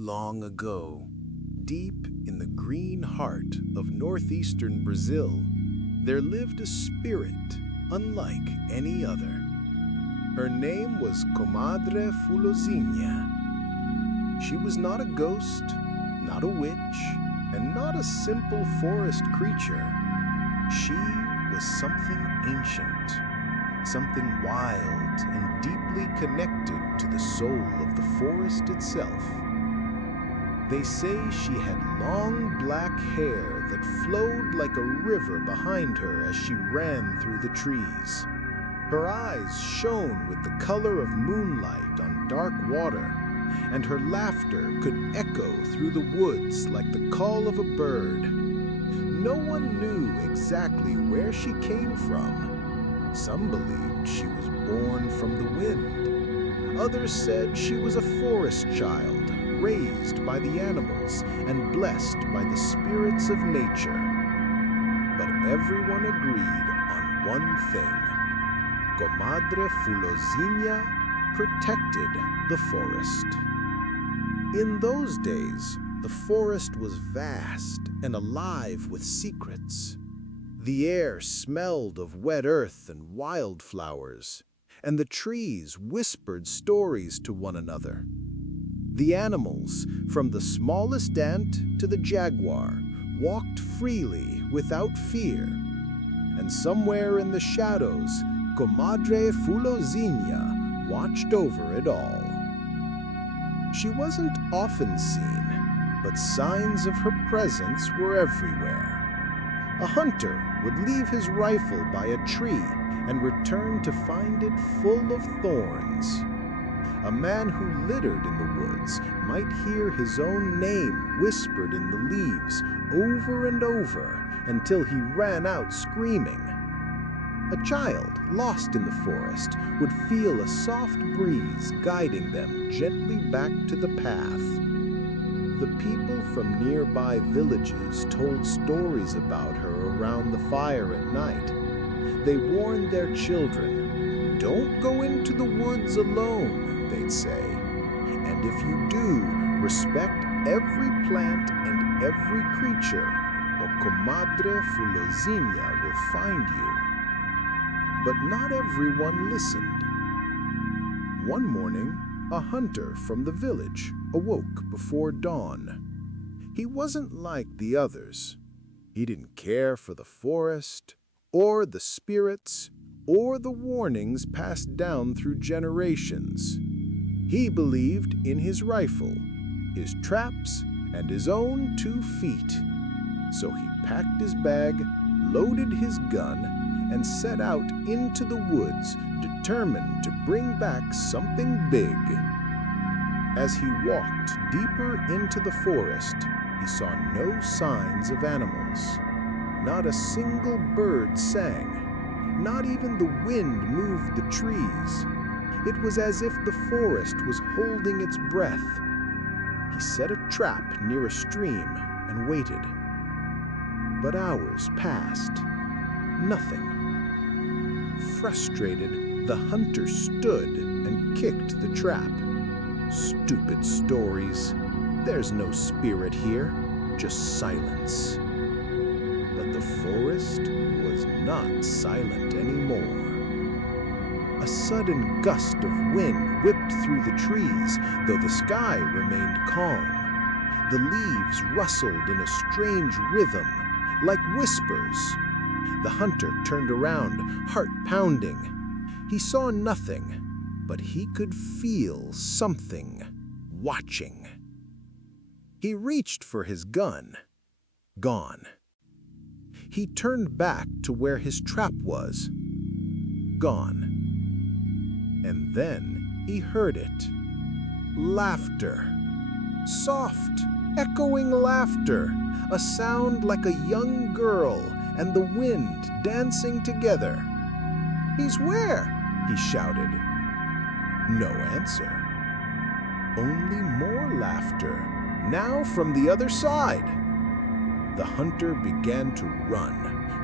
Long ago, deep in the green heart of northeastern Brazil, there lived a spirit unlike any other. Her name was Comadre Fulozinha. She was not a ghost, not a witch, and not a simple forest creature. She was something ancient, something wild and deeply connected to the soul of the forest itself. They say she had long black hair that flowed like a river behind her as she ran through the trees. Her eyes shone with the color of moonlight on dark water, and her laughter could echo through the woods like the call of a bird. No one knew exactly where she came from. Some believed she was born from the wind. Others said she was a forest child, raised by the animals and blessed by the spirits of nature. But everyone agreed on one thing. Comadre Fulozinha protected the forest. In those days, the forest was vast and alive with secrets. The air smelled of wet earth and wildflowers, and the trees whispered stories to one another. The animals, from the smallest ant to the jaguar, walked freely without fear. And somewhere in the shadows, Comadre Fulozinha watched over it all. She wasn't often seen, but signs of her presence were everywhere. A hunter would leave his rifle by a tree and return to find it full of thorns. A man who littered in the woods might hear his own name whispered in the leaves over and over until he ran out screaming. A child lost in the forest would feel a soft breeze guiding them gently back to the path. The people from nearby villages told stories about her around the fire at night. They warned their children, "Don't go into the woods alone," they'd say. "And if you do, respect every plant and every creature, or Comadre Fulozinha will find you." But not everyone listened. One morning, a hunter from the village awoke before dawn. He wasn't like the others. He didn't care for the forest, or the spirits, or the warnings passed down through generations. He believed in his rifle, his traps, and his own 2 feet. So he packed his bag, loaded his gun, and set out into the woods, determined to bring back something big. As he walked deeper into the forest, he saw no signs of animals. Not a single bird sang. Not even the wind moved the trees. It was as if the forest was holding its breath. He set a trap near a stream and waited. But hours passed. Nothing. Frustrated, the hunter stood and kicked the trap. "Stupid stories. There's no spirit here, just silence." But the forest was not silent anymore. A sudden gust of wind whipped through the trees, though the sky remained calm. The leaves rustled in a strange rhythm, like whispers. The hunter turned around, heart pounding. He saw nothing, but he could feel something watching. He reached for his gun. Gone. He turned back to where his trap was. Gone. And then he heard it. Laughter. Soft, echoing laughter. A sound like a young girl and the wind dancing together. "He's where?" he shouted. No answer. Only more laughter, now from the other side. The hunter began to run,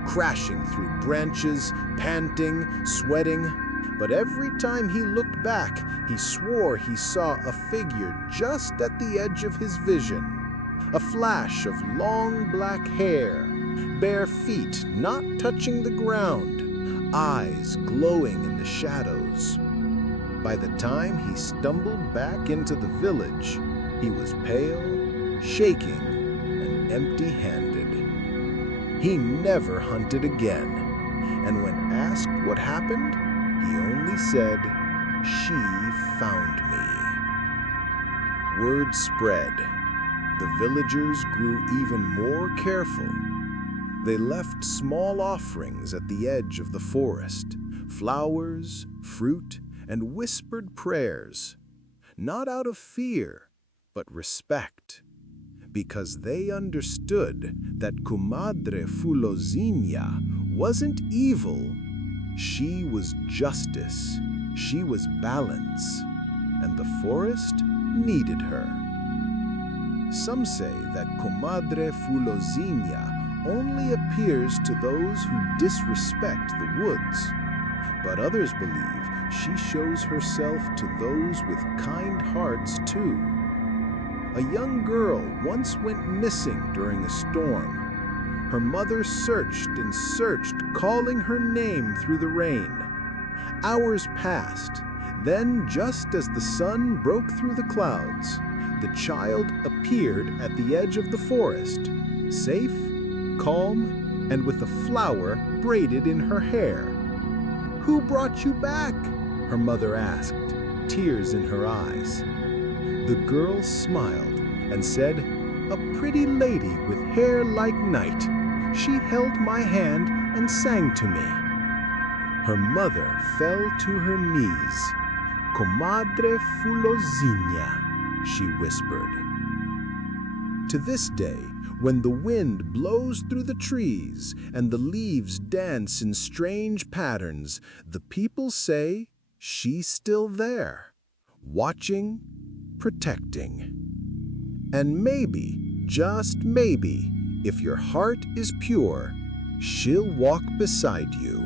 crashing through branches, panting, sweating. But every time he looked back, he swore he saw a figure just at the edge of his vision. A flash of long black hair, bare feet not touching the ground, eyes glowing in the shadows. By the time he stumbled back into the village, he was pale, shaking, and empty-handed. He never hunted again, and when asked what happened, he only said, "She found me." Word spread. The villagers grew even more careful. They left small offerings at the edge of the forest, flowers, fruit, and whispered prayers, not out of fear, but respect, because they understood that Comadre Fulozinha wasn't evil. She was justice, she was balance, and the forest needed her. Some say that Comadre Fulozinha only appears to those who disrespect the woods, but others believe she shows herself to those with kind hearts too. A young girl once went missing during a storm. Her mother searched and searched, calling her name through the rain. Hours passed. Then, just as the sun broke through the clouds, the child appeared at the edge of the forest, safe, calm, and with a flower braided in her hair. "Who brought you back?" her mother asked, tears in her eyes. The girl smiled and said, "A pretty lady with hair like night. She held my hand and sang to me." Her mother fell to her knees. "Comadre Fulozinha," she whispered. To this day, when the wind blows through the trees and the leaves dance in strange patterns, the people say she's still there, watching, protecting. And maybe, just maybe, if your heart is pure, she'll walk beside you.